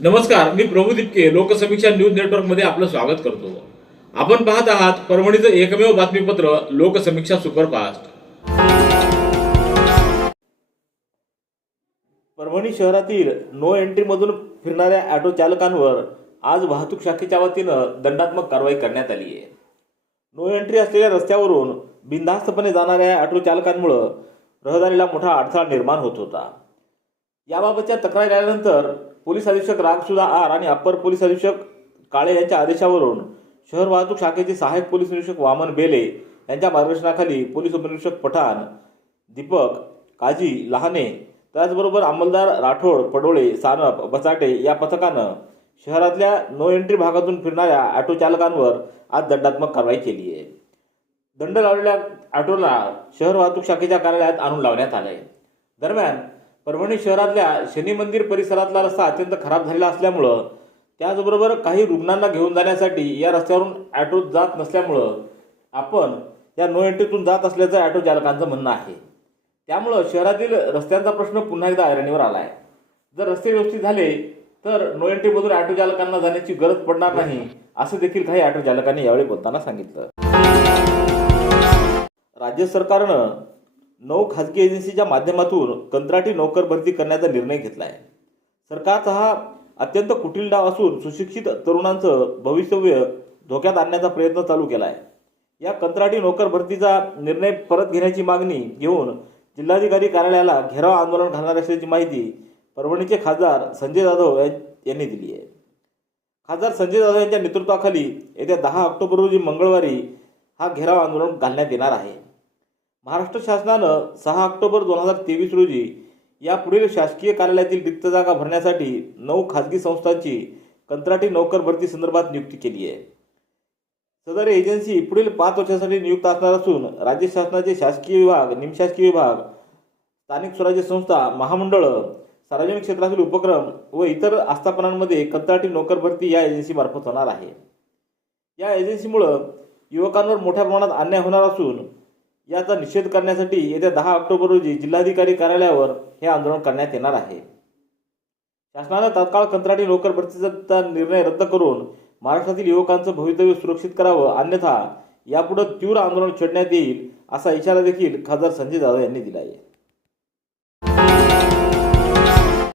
नमस्कार, मी प्रभू Dipke Loksamiksha news network मध्ये आपलं स्वागत करतो। आपण पाहत आहात परभणीचं एकमेव बातमीपत्र लोकसमीक्षा सुपरफास्ट। परभणी शहरातील नो एंट्री मधून फिरणाऱ्या ऑटो चालकांवर आज वाहतूक शाखेच्या वतीनं दंडात्मक कारवाई करण्यात आली आहे। नो एंट्री असलेल्या रस्त्यावरून बिनधास्तपणे जाणाऱ्या ऑटो चालकांमुळे रहदारीला मोठा अडथळा निर्माण होत होता। याबाबतच्या तक्रारी आल्यानंतर पोलीस अधीक्षक रागसुधा आर आणि अप्पर पोलीस अधीक्षक काळे यांच्या आदेशावरून शहर वाहतूक शाखेचे सहाय्यक पोलीस निरीक्षक वामन बेले यांच्या मार्गदर्शनाखाली पोलीस उपनिरीक्षक पठाण, दीपक, काजी, लहाने त्याचबरोबर अंमलदार राठोड, पडोळे, सानप, बचाटे या पथकानं शहरातल्या नो एंट्री भागातून फिरणाऱ्या ऑटो चालकांवर आज दंडात्मक कारवाई केली आहे। दंड लावलेल्या ऑटोला शहर वाहतूक शाखेच्या कार्यालयात आणून लावण्यात आले। दरम्यान परभणी शहरातल्या शनी मंदिर परिसरातला रस्ता अत्यंत खराब झालेला असल्यामुळं त्याचबरोबर काही रुग्णांना घेऊन जाण्यासाठी या रस्त्यावरून ऑटो जात नसल्यामुळं आपण या नो एंट्रीतून जात असल्याचं ऑटो चालकांचं म्हणणं आहे। त्यामुळं शहरातील रस्त्यांचा प्रश्न पुन्हा एकदा ऐरणीवर आला आहे। जर रस्ते व्यवस्थित झाले तर नो एंट्रीमधून ऑटो चालकांना जाण्याची गरज पडणार नाही, असं देखील काही ऑटो चालकांनी यावेळी बोलताना सांगितलं। राज्य सरकारनं 9 खासगी एजन्सीच्या माध्यमातून कंत्राटी नोकर भरती करण्याचा निर्णय घेतला आहे। सरकारचा हा अत्यंत कुटील डाव असून सुशिक्षित तरुणांचं भवितव्य धोक्यात आणण्याचा प्रयत्न चालू केला आहे। या कंत्राटी नोकर भरतीचा निर्णय परत घेण्याची मागणी घेऊन जिल्हाधिकारी कार्यालयाला घेराव आंदोलन घालणार असल्याची माहिती परभणीचे खासदार संजय जाधव यांनी दिली आहे। खासदार संजय जाधव यांच्या नेतृत्वाखाली येत्या 10 ऑक्टोबर रोजी मंगळवारी हा घेराव आंदोलन घालण्यात येणार आहे। महाराष्ट्र शासनानं 6 ऑक्टोबर 2023 रोजी यापुढील शासकीय कार्यालयातील रिक्त जागा भरण्यासाठी 9 खासगी संस्थांची कंत्राटी नोकर भरती संदर्भात नियुक्ती केली आहे। सदर एजन्सी पुढील 5 वर्षांसाठी नियुक्त असणार असून राज्य शासनाचे शासकीय विभाग, निमशासकीय विभाग, स्थानिक स्वराज्य संस्था, महामंडळं, सार्वजनिक क्षेत्रातील उपक्रम व इतर आस्थापनांमध्ये कंत्राटी नोकर भरती या एजन्सीमार्फत होणार आहे। या एजन्सीमुळे युवकांवर मोठ्या प्रमाणात अन्याय होणार असून याचा निषेध करण्यासाठी येत्या 10 ऑक्टोबर रोजी जिल्हाधिकारी कार्यालयावर हे आंदोलन करण्यात येणार आहे। शासनानं तात्काळ कंत्राटी नोकर भरतीचा निर्णय रद्द करून महाराष्ट्रातील युवकांचं भवितव्य सुरक्षित करावं, अन्यथा यापुढे तीव्र आंदोलन छेडण्यात येईल असा इशारा देखील खासदार संजय जाधव यांनी दिला आहे।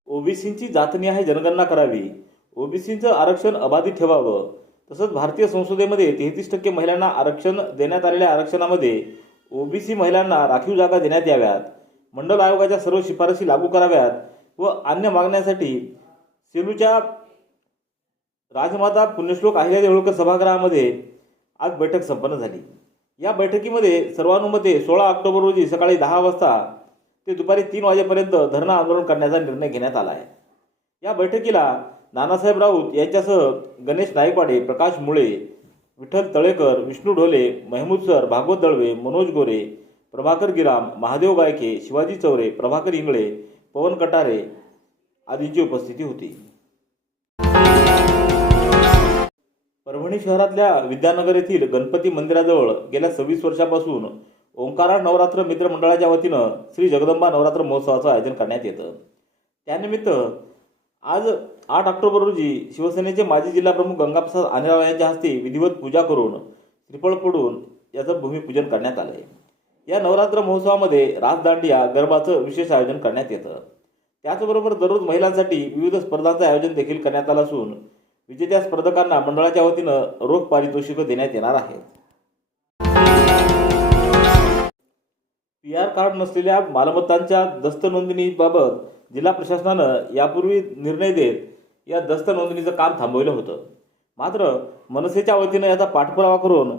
ओबीसींची जातनिहाय जनगणना करावी, ओबीसींचं आरक्षण अबाधित ठेवावं, तसंच भारतीय संसदेमध्ये 33% महिलांना आरक्षण देण्यात आलेल्या आरक्षणामध्ये ओबीसी महिलांना राखीव जागा देण्यात याव्यात, मंडल आयोगाच्या सर्व शिफारसी लागू कराव्यात व अन्य मागण्यांसाठी सेलूच्या राजमाता पुण्यश्लोक अहिल्यादेवी होळकर सभागृहामध्ये आज बैठक संपन्न झाली। या बैठकीमध्ये सर्वानुमते 16 ऑक्टोबर रोजी सकाळी 10 वाजता ते दुपारी 3 वाजेपर्यंत धरणं आंदोलन करण्याचा निर्णय घेण्यात आला आहे। या बैठकीला नानासाहेब राऊत यांच्यासह गणेश नाईकवाडे, प्रकाश मुळे, विठ्ठल तळेकर, विष्णू ढोले, महमूद सर, भागवत दळवे, मनोज गोरे, प्रभाकर गिराम, महादेव गायके, शिवाजी चौरे, प्रभाकर इंगळे, पवन कटारे आदींची उपस्थिती होती। परभणी शहरातल्या विद्यानगर येथील गणपती मंदिराजवळ गेल्या 26 वर्षापासून ओंकारा नवरात्र मित्र मंडळाच्या वतीनं श्री जगदंबा नवरात्र महोत्सवाचं आयोजन करण्यात येतं। त्यानिमित्त आज 8 ऑक्टोबर रोजी शिवसेनेचे माजी जिल्हाप्रमुख गंगाप्रसाद आनेराव यांच्या हस्ते विधिवत पूजा करून श्रीफळ फोडून याचं भूमिपूजन करण्यात आलंय। या नवरात्र महोत्सवामध्ये रास दांडिया, गरबाचं विशेष आयोजन करण्यात येतं। त्याचबरोबर दररोज महिलांसाठी विविध स्पर्धांचं आयोजन देखील करण्यात आलं असून विजेत्या स्पर्धकांना मंडळाच्या वतीनं रोख पारितोषिकं देण्यात येणार आहेत। PR कार्ड नसलेल्या मालमत्तांच्या दस्त नोंदणीबाबत जिल्हा प्रशासनानं यापूर्वी निर्णय देत या दस्त नोंदणीचं काम थांबवलं होतं। मात्र मनसेच्या वतीनं याचा पाठपुरावा करून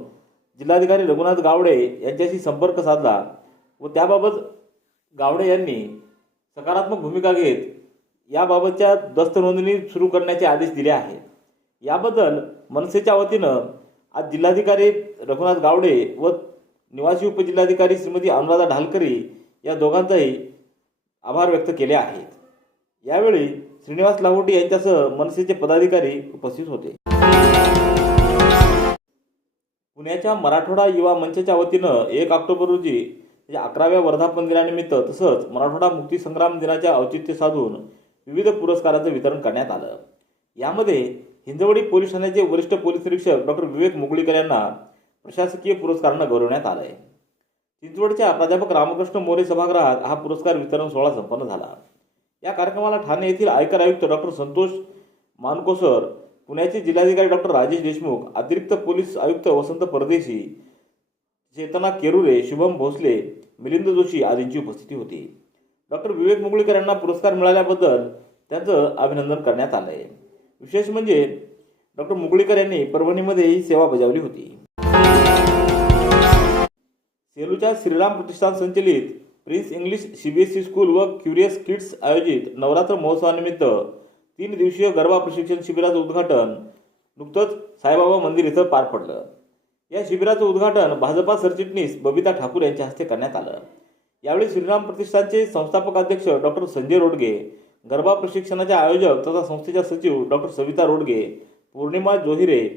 जिल्हाधिकारी रघुनाथ गावडे यांच्याशी संपर्क साधला व त्याबाबत गावडे यांनी सकारात्मक भूमिका घेत याबाबतच्या दस्त नोंदणी सुरू करण्याचे आदेश दिले आहेत। याबद्दल मनसेच्या वतीनं आज जिल्हाधिकारी रघुनाथ गावडे व निवासी उपजिल्हाधिकारी श्रीमती अनुराधा ढालकरी या दोघांचाही आभार व्यक्त केले आहेत। यावेळी श्रीनिवास लाहोटी यांच्यासह मनसेचे पदाधिकारी उपस्थित होते। पुण्याच्या मराठवाडा युवा मंचच्या वतीनं 1 ऑक्टोबर रोजी 11व्या वर्धापन दिनानिमित्त तसंच मराठवाडा मुक्ती संग्राम दिनाच्या औचित्य साधून विविध पुरस्कारांचं वितरण करण्यात आलं। यामध्ये हिंजवडी पोलीस ठाण्याचे वरिष्ठ पोलीस निरीक्षक डॉक्टर विवेक मुगळीकर यांना प्रशासकीय पुरस्कारानं गौरवण्यात आलं आहे. चिंचवडच्या प्राध्यापक रामकृष्ण मोरे सभागृहात हा पुरस्कार वितरण सोहळा संपन्न झाला. या कार्यक्रमाला ठाणे येथील आयकर आयुक्त डॉक्टर संतोष मानकोसर, पुण्याचे जिल्हाधिकारी डॉक्टर राजेश देशमुख, अतिरिक्त पोलीस आयुक्त वसंत परदेशी, चेतना केरुरे, शुभम भोसले, मिलिंद जोशी आदींची उपस्थिती होती. डॉक्टर विवेक मुगळीकर यांना पुरस्कार मिळाल्याबद्दल त्यांचं अभिनंदन करण्यात आलं आहे. विशेष म्हणजे डॉक्टर मुगळीकर यांनी परभणीमध्येही सेवा बजावली होती. सेलूच्या श्रीराम प्रतिष्ठान संचलित प्रिन्स इंग्लिश सीबीएसई स्कूल व क्युरियस किड्स आयोजित नवरात्र महोत्सवानिमित्त 3 दिवसीय गरबा प्रशिक्षण शिबिराचं उद्घाटन नुकतंच साईबाबा मंदिर इथं पार पडलं. या शिबिराचं उद्घाटन भाजपा सरचिटणीस बबिता ठाकूर यांच्या हस्ते करण्यात आलं. यावेळी श्रीराम प्रतिष्ठानचे संस्थापक अध्यक्ष डॉक्टर संजय रोडगे, गरबा प्रशिक्षणाचे आयोजक तथा संस्थेच्या सचिव डॉक्टर सविता रोडगे, पौर्णिमा जोहिरे,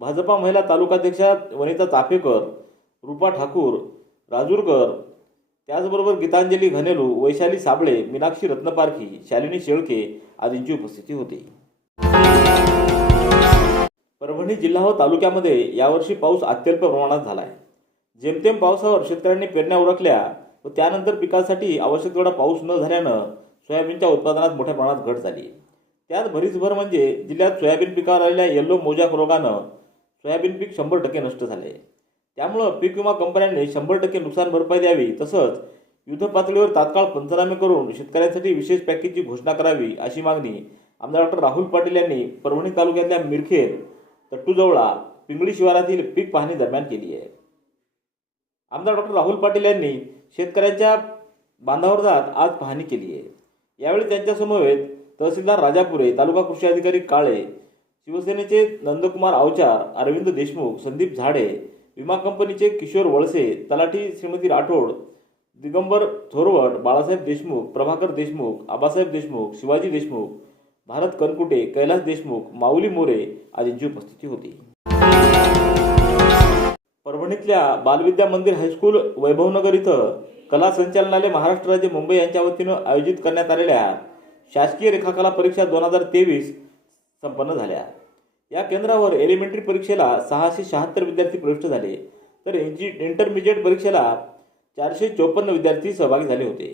भाजपा महिला तालुकाध्यक्षा वनिता चाफेकर, रूपा ठाकूर, राजूरकर, त्याचबरोबर गीतांजली घनेलू, वैशाली साबळे, मीनाक्षी रत्नपारखी, शालिनी शेळके आदींची उपस्थिती होती. परभणी जिल्हा व तालुक्यामध्ये यावर्षी पाऊस अत्यल्प प्रमाणात झाला आहे. जेमतेम पावसावर शेतकऱ्यांनी पेरण्या उरकल्या व त्यानंतर पिकासाठी आवश्यक तेवढा पाऊस न झाल्यानं सोयाबीनच्या उत्पादनात मोठ्या प्रमाणात घट झाली. त्यात भरीसभर म्हणजे जिल्ह्यात सोयाबीन पिकावर आलेल्या येल्लो मोजॅक रोगानं सोयाबीन पीक 100% नष्ट झाले. त्यामुळं पीक विमा कंपन्यांनी 100% नुकसान भरपाई द्यावी, तसंच युद्ध पातळीवर तात्काळ पंचनामे करून शेतकऱ्यांसाठी विशेष पॅकेजची घोषणा करावी अशी मागणी आमदार डॉक्टर राहुल पाटील यांनी परभणी तालुक्यातल्या मिरखेड, तट्टूजवळा, पिंगळी शिवारातील पीक पाहणी दरम्यान केली आहे. आमदार डॉक्टर राहुल पाटील यांनी शेतकऱ्यांच्या बांधावर जात आज पाहणी केली आहे. यावेळी त्यांच्यासमवेत तहसीलदार राजापुरे, तालुका कृषी अधिकारी काळे, शिवसेनेचे नंदकुमार आवचार, अरविंद देशमुख, संदीप झाडे, विमा कंपनीचे किशोर वळसे, तलाठी श्रीमती राठोड, दिगंबर थोरवट, बाळासाहेब देशमुख, प्रभाकर देशमुख, आबासाहेब देशमुख, शिवाजी देशमुख, भारत कनकुटे, कैलास देशमुख, माऊली मोरे आदींची उपस्थिती होती. परभणीतल्या बालविद्या मंदिर हायस्कूल वैभवनगर इथं कला संचालनालय, महाराष्ट्र राज्य, मुंबई यांच्या वतीनं आयोजित करण्यात आलेल्या शासकीय रेखाकला परीक्षा 2023 संपन्न झाल्या. या केंद्रावर एलिमेंटरी परीक्षेला 676 विद्यार्थी प्रविष्ट झाले, तर इंटरमिजिएट परीक्षेला 454 विद्यार्थी सहभागी झाले होते.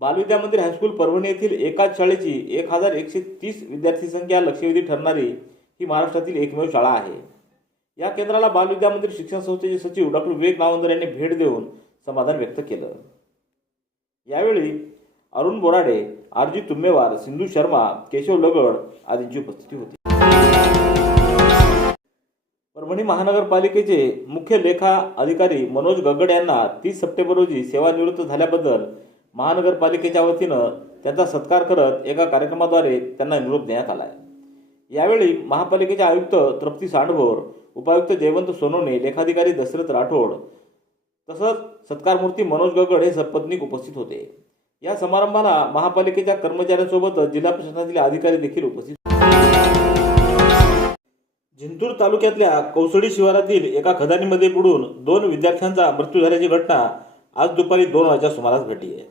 बालविद्या मंदिर हायस्कूल परभणी येथील एकाच शाळेची 1130 विद्यार्थी संख्या लक्षवेधी ठरणारी ही महाराष्ट्रातील एकमेव शाळा आहे. या केंद्राला बालविद्या मंदिर शिक्षण संस्थेचे सचिव डॉक्टर विवेक नावंदर यांनी भेट देऊन समाधान व्यक्त केलं. यावेळी अरुण बोराडे, आरजी तुम्मेवार, सिंधू शर्मा, केशव लगड आदींची उपस्थिती होती. परभणी महानगरपालिकेचे मुख्य लेखा अधिकारी मनोज गगड यांना 30 सप्टेंबर रोजी सेवानिवृत्त झाल्याबद्दल महानगरपालिकेच्या वतीनं त्यांचा सत्कार करत एका कार्यक्रमाद्वारे त्यांना निरोप देण्यात आला आहे. यावेळी महापालिकेचे आयुक्त तृप्ती सांडभोर, उपायुक्त जयवंत सोनवणे, लेखाधिकारी दशरथ राठोड तसंच सत्कारमूर्ती मनोज गगड हे सपत्नीक उपस्थित होते. या समारंभाला महापालिकेच्या कर्मचाऱ्यांसोबत जिल्हा प्रशासनातील अधिकारी देखील उपस्थित होते. जिंतूर तालुक्यातल्या कौसडी शिवारातील एका खदानीमध्ये बुडून 2 विद्यार्थ्यांचा मृत्यू झाल्याची घटना आज दुपारी 2 वाजता सुमारास घडली आहे.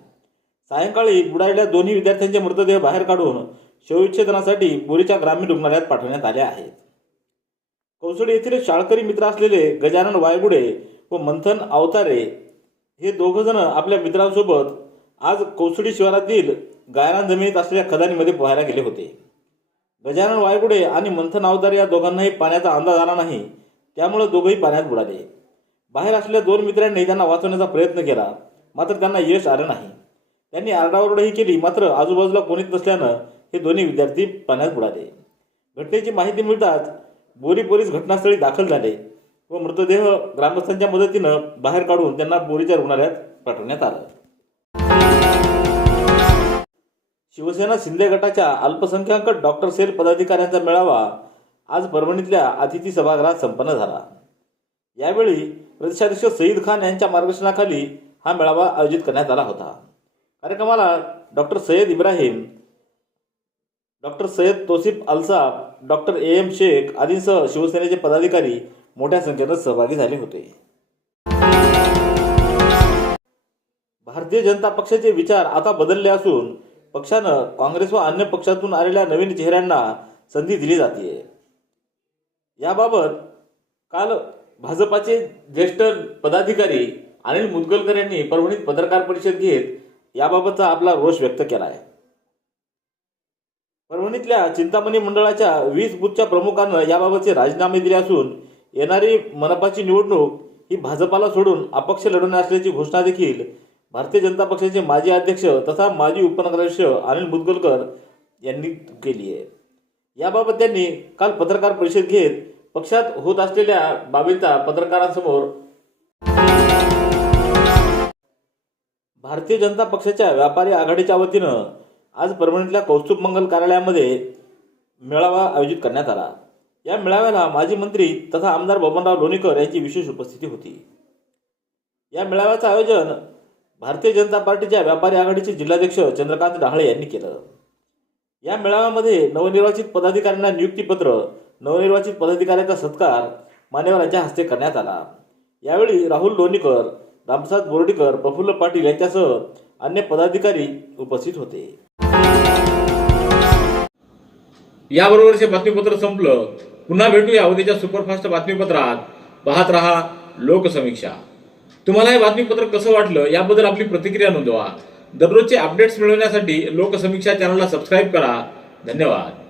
सायंकाळी बुडालेल्या दोन्ही विद्यार्थ्यांचे मृतदेह बाहेर काढून शवविच्छेदनासाठी बोरीच्या ग्रामीण रुग्णालयात पाठवण्यात आले आहेत. कौसडी येथील शाळकरी मित्र असलेले गजानन वायगुडे व मंथन अवतारे हे दोघंजण आपल्या मित्रांसोबत आज कौसडी शिवारातील गायरान जमिनीत असलेल्या खदानीमध्ये पोहायला गेले होते. गजानन वायगुडे आणि मंथन अवतारे या दोघांनाही पाण्याचा अंदाज आला नाही, त्यामुळे दोघंही पाण्यात बुडाले. बाहेर असलेल्या 2 मित्रांनी त्यांना वाचवण्याचा प्रयत्न केला, मात्र त्यांना यश आलं नाही. त्यांनी आरडाओरडाही केली, मात्र आजूबाजूला कोणीच नसल्यानं हे दोन्ही विद्यार्थी पाण्यात बुडाले. घटनेची माहिती मिळताच बोरी पोलीस घटनास्थळी दाखल झाले व मृतदेह ग्रामस्थांच्या मदतीनं बाहेर काढून त्यांना बोरीच्या रुग्णालयात पाठवण्यात आलं. शिवसेना शिंदे गटाच्या अल्पसंख्याक डॉक्टर सेल पदाधिकाऱ्यांचा मेळावा आज परभणीतल्या अतिथी सभागृहात संपन्न झाला. यावेळी प्रदेशाध्यक्ष सईद खान यांच्या मार्गदर्शनाखाली हा मेळावा आयोजित करण्यात आला होता. कार्यक्रमाला doctor Sayyed Ibrahim, doctor Sayyed Tausif Alsaf, doctor AM Shaikh आदींसह शिवसेनेचे पदाधिकारी मोठ्या संख्येनं सहभागी झाले होते. भारतीय जनता पक्षाचे विचार आता बदलले असून पक्षानं काँग्रेस व अन्य पक्षातून आलेल्या नवीन चेहऱ्यांना संधी दिली जाते. याबाबत काल भाजपाचे ज्येष्ठ पदाधिकारी अनिल मुदगलकर यांनी परभणीत पत्रकार परिषद घेत याबाबतचा आपला रोष व्यक्त केला आहे. परभणीतल्या चिंतामणी मंडळाच्या 20 बूथच्या प्रमुखांना याबाबतचे राजीनामे दिले असून येणारी मनपाची निवडणूक ही भाजपाला सोडून अपक्ष लढवणार असल्याची घोषणा देखील भारतीय जनता पक्षाचे माजी अध्यक्ष तथा माजी उपनगराध्यक्ष अनिल मुदगलकर यांनी केली आहे. याबाबत त्यांनी काल पत्रकार परिषद घेत पक्षात होत असलेल्या बाबींचा पत्रकारांसमोर भारतीय जनता पक्षाच्या व्यापारी आघाडीच्या वतीनं आज परभणीतल्या कौस्तुभ मंगल कार्यालयामध्ये मेळावा आयोजित करण्यात आला. या मेळाव्याला माजी मंत्री तथा आमदार बबनराव लोणीकर यांची विशेष उपस्थिती होती. या मेळाव्याचं आयोजन भारतीय जनता पार्टीच्या व्यापारी आघाडीचे जिल्हाध्यक्ष चंद्रकांत डहाळे यांनी केलं. या मेळाव्यामध्ये नवनिर्वाचित पदाधिकाऱ्यांना नियुक्तीपत्र, नवनिर्वाचित पदाधिकाऱ्यांचा सत्कार मान्यवरांच्या हस्ते करण्यात आला. यावेळी राहुल लोणीकर, रामप्रसाद बोर्डीकर, प्रफुल्ल पाटील यांच्यासह अन्य पदाधिकारी उपस्थित होते. याबरोबरच हे बातमीपत्र संपलं. पुन्हा भेटूया उद्याच्या सुपरफास्ट बातमीपत्रात. पाहत रहा लोकसमीक्षा. तुम्हाला हे बातमीपत्र कसं वाटलं याबद्दल आपली प्रतिक्रिया नोंदवा. दररोजचे अपडेट्स मिळवण्यासाठी लोकसमीक्षा चॅनलला सबस्क्राईब करा. धन्यवाद.